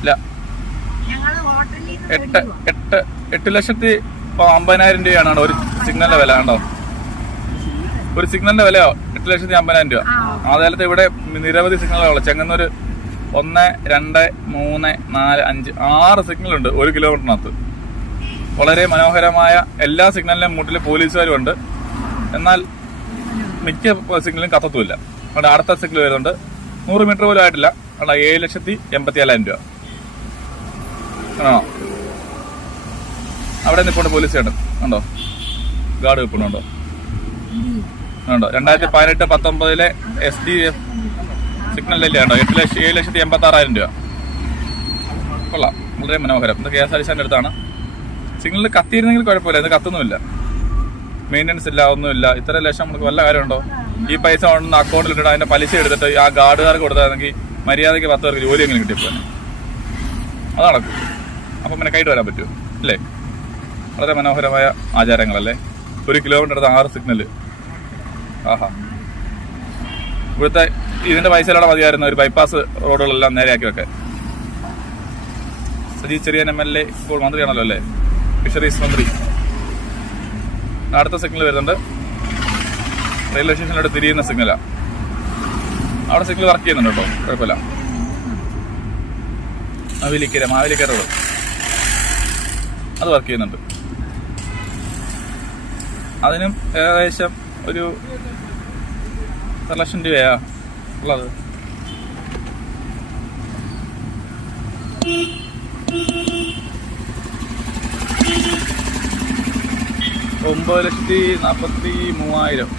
ഇല്ല. എട്ട് എട്ട് എട്ട് ലക്ഷത്തി അമ്പതിനായിരം രൂപയാണ്? ഒരു സിഗ്നലിന്റെ വില കണ്ടോ ഒരു സിഗ്നലിന്റെ വിലയോ? എട്ട് ലക്ഷത്തി അമ്പതിനായിരം രൂപ ആ, ആ ഇവിടെ നിരവധി സിഗ്നലുകൾ ചെങ്ങന്നൂര് ഒന്ന് രണ്ട് മൂന്ന് നാല് അഞ്ച് ആറ് സിഗ്നലുണ്ട് ഒരു കിലോമീറ്ററിനകത്ത്. വളരെ മനോഹരമായ എല്ലാ സിഗ്നലിനും മുട്ടിൽ പോലീസുകാരും ഉണ്ട് എന്നാൽ മിക്ക സിഗ്നലും കത്തത്തുമില്ല. അവിടെ അടുത്ത സിഗ്നൽ വരുന്നുണ്ട്. നൂറ് മീറ്റർ പോലും ആയിട്ടില്ല. അവിടെ ഏഴ് ലക്ഷത്തി എൺപത്തി ഏഴായിരം രൂപ. ആണോ? അവിടെ നിൽപ്പുണ്ട് പോലീസ് ചേട്ടൻ. ഉണ്ടോ? ഗാർഡ് നിൽപ്പുണ്ടോ ഉണ്ടോ? രണ്ടായിരത്തി പതിനെട്ട് പത്തൊമ്പതിലെ എസ് ഡി എഫ് സിഗ്നലിലെ ഉണ്ടോ എട്ട് ലക്ഷം ഏഴ് ലക്ഷത്തി എൺപത്തി ആറായിരം രൂപ. കൊള്ളാം. വളരെ മനോഹരം. ഇത് കെ എസ് ആർ ടി സിന്റെ അടുത്താണ്. സിഗ്നലിൽ കത്തിയിരുന്നെങ്കിൽ കുഴപ്പമില്ല. ഇത് കത്തൊന്നുമില്ല. മെയിന്റനൻസ് ഇല്ല ഒന്നുമില്ല. ഇത്ര ലക്ഷം നമുക്ക് വല്ല കാര്യമുണ്ടോ? ഈ പൈസ ഉണ്ടെന്ന് അക്കൗണ്ടിൽ ഇട്ടിട്ട് അതിന്റെ പലിശ എടുത്തിട്ട് ആ ഗാർഡുകാർക്ക് കൊടുത്താണെങ്കിൽ മര്യാദയ്ക്ക് പത്ത് പേർക്ക് ജോലിയെങ്കിലും കിട്ടിയപ്പോൾ അത് നടക്കും അപ്പം പിന്നെ കൈയിട്ട് വരാൻ പറ്റുമോ? അല്ലേ വളരെ മനോഹരമായ ആചാരങ്ങളല്ലേ? ഒരു കിലോമീറ്റർ അടുത്ത് ആറ് സിഗ്നൽ ആഹാ. ഇവിടുത്തെ ഇതിന്റെ പൈസയിലൂടെ മതിയായിരുന്നു ഒരു ബൈപ്പാസ് റോഡുകളെല്ലാം നേരെയാക്കി വെക്കാൻ Saji Cherian M L A ഇപ്പോൾ മന്ത്രിയാണല്ലോ അല്ലേ? ഫിഷറീസ് മന്ത്രി. അടുത്ത സിഗ്നൽ വരുന്നുണ്ട്. റെയിൽവേ സ്റ്റേഷനിലൂടെ തിരിയുന്ന സിഗ്നലാ അവിടെ സിഗ്നൽ വർക്ക് ചെയ്യുന്നുണ്ട് കേട്ടോ. കുഴപ്പമില്ല. മാവേലിക്കര മാവിലിക്കര റോഡ് അത് വർക്ക് ചെയ്യുന്നുണ്ട്. അതിനും ഏകദേശം ഒരു ലക്ഷം രൂപയാ ഉള്ളത്. ഒമ്പത് ലക്ഷത്തി നാൽപ്പത്തി മൂവായിരം.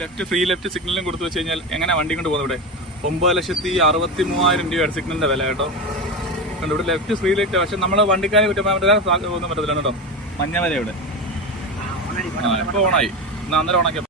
ലെഫ്റ്റ് ഫ്രീ ലെഫ്റ്റ് സിഗ്നലും കൊടുത്തു വെച്ച് കഴിഞ്ഞാൽ എങ്ങനെ വണ്ടി കൊണ്ട് പോകുന്നത് ഇവിടെ? ഒമ്പത് ലക്ഷത്തി അറുപത്തി മൂവായിരം രൂപയാണ് സിഗ്നലിന്റെ വില കേട്ടോ. കണ്ടു ഇവിടെ ലെഫ്റ്റ് ഫ്രീ ലെഫ്റ്റ് പക്ഷെ നമ്മൾ വണ്ടിക്കാരെ കുറ്റം പറ്റില്ല ഒന്നും പറ്റത്തില്ല കേട്ടോ മഞ്ഞ വരെ ഇവിടെ. ആ ഇപ്പൊ ഓണായി. ഇന്ന് അന്നേരം ഓണാക്കി